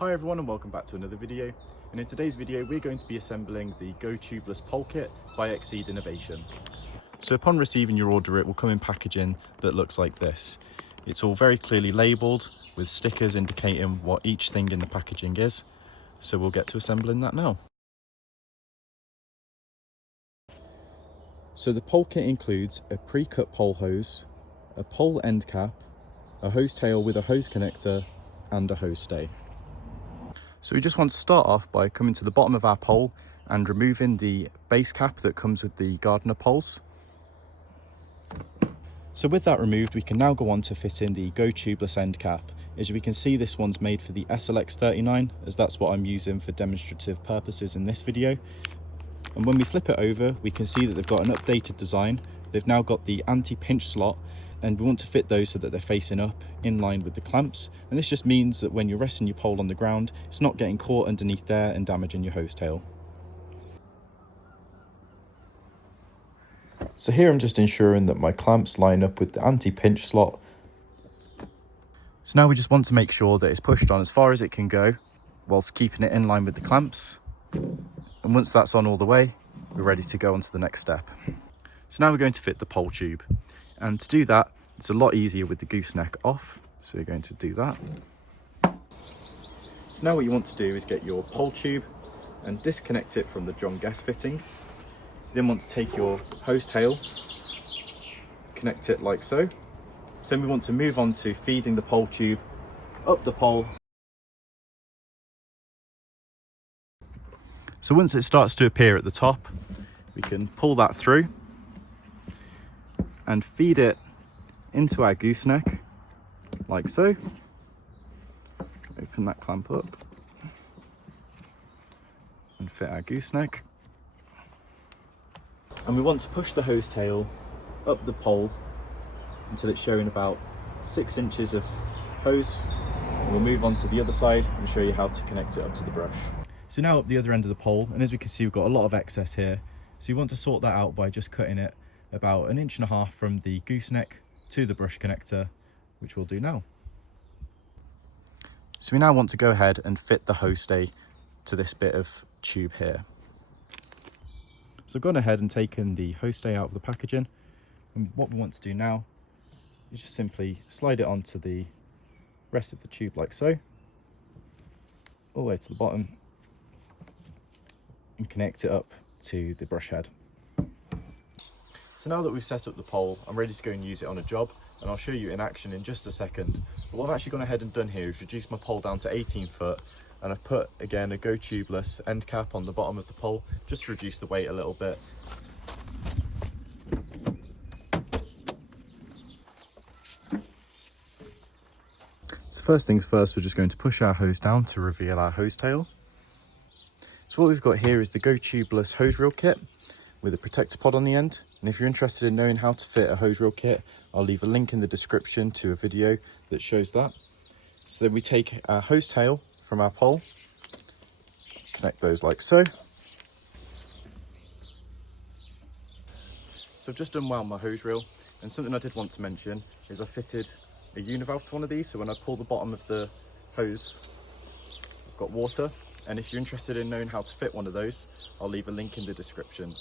Hi everyone and welcome back to another video, and in today's video we're going to be assembling the GO TUBELESS Pole Kit by Exceed Innovation. So upon receiving your order it will come in packaging that looks like this. It's all very clearly labelled with stickers indicating what each thing in the packaging is, so we'll get to assembling that now. So the pole kit includes a pre-cut pole hose, a pole end cap, a hose tail with a hose connector and a hose stay. So we just want to start off by coming to the bottom of our pole and removing the base cap that comes with the gardener poles. So with that removed, we can now go on to fit in the GO TUBELESS end cap. As we can see, this one's made for the SLX39, as that's what I'm using for demonstrative purposes in this video. And when we flip it over, we can see that they've got an updated design. They've now got the anti-pinch slot, and we want to fit those so that they're facing up in line with the clamps. And this just means that when you're resting your pole on the ground, it's not getting caught underneath there and damaging your hose tail. So here I'm just ensuring that my clamps line up with the anti-pinch slot. So now we just want to make sure that it's pushed on as far as it can go whilst keeping it in line with the clamps. And once that's on all the way, we're ready to go on to the next step. So now we're going to fit the pole tube. And to do that, it's a lot easier with the gooseneck off. So we're going to do that. So now what you want to do is get your pole tube and disconnect it from the John Guest fitting. You then want to take your hose tail, connect it like so. So then we want to move on to feeding the pole tube up the pole. So once it starts to appear at the top, we can pull that through and feed it into our gooseneck like so. Open that clamp up and fit our gooseneck. And we want to push the hose tail up the pole until it's showing about 6 inches of hose. And we'll move on to the other side and show you how to connect it up to the brush. So now up the other end of the pole, and as we can see we've got a lot of excess here. So you want to sort that out by just cutting it about 1.5 inches from the gooseneck to the brush connector, which we'll do now. So we now want to go ahead and fit the hose stay to this bit of tube here. So I've gone ahead and taken the hose stay out of the packaging, and what we want to do now is just simply slide it onto the rest of the tube like so, all the way to the bottom, and connect it up to the brush head. So now that we've set up the pole, I'm ready to go and use it on a job, and I'll show you in action in just a second. But what I've actually gone ahead and done here is reduce my pole down to 18 foot, and I've put, again, a GO TUBELESS end cap on the bottom of the pole, just to reduce the weight a little bit. So first things first, we're just going to push our hose down to reveal our hose tail. So what we've got here is the GO TUBELESS hose reel kit with a protector pod on the end. And if you're interested in knowing how to fit a hose reel kit, I'll leave a link in the description to a video that shows that. So then we take our hose tail from our pole, connect those like so. So I've just unwound my hose reel, and something I did want to mention is I fitted a Univalve to one of these, so when I pull the bottom of the hose, I've got water. And if you're interested in knowing how to fit one of those, I'll leave a link in the description.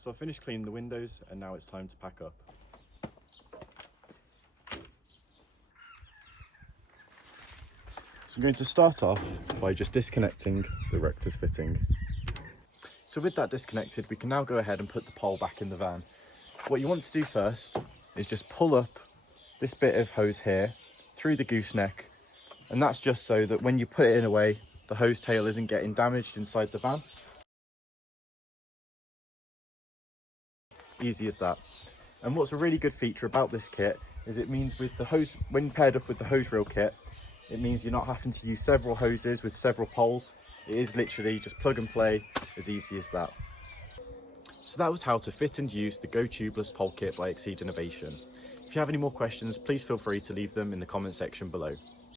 So I've finished cleaning the windows, and now it's time to pack up. So I'm going to start off by just disconnecting the rectus fitting. So with that disconnected, we can now go ahead and put the pole back in the van. What you want to do first is just pull up this bit of hose here through the gooseneck, and that's just so that when you put it in away, the hose tail isn't getting damaged inside the van. Easy as that. And what's a really good feature about this kit is it means with the hose, when paired up with the hose reel kit, it means you're not having to use several hoses with several poles. It is literally just plug and play, as easy as that. So that was how to fit and use the GO TUBELESS Pole Kit by Exceed Innovation. If you have any more questions, please feel free to leave them in the comment section below.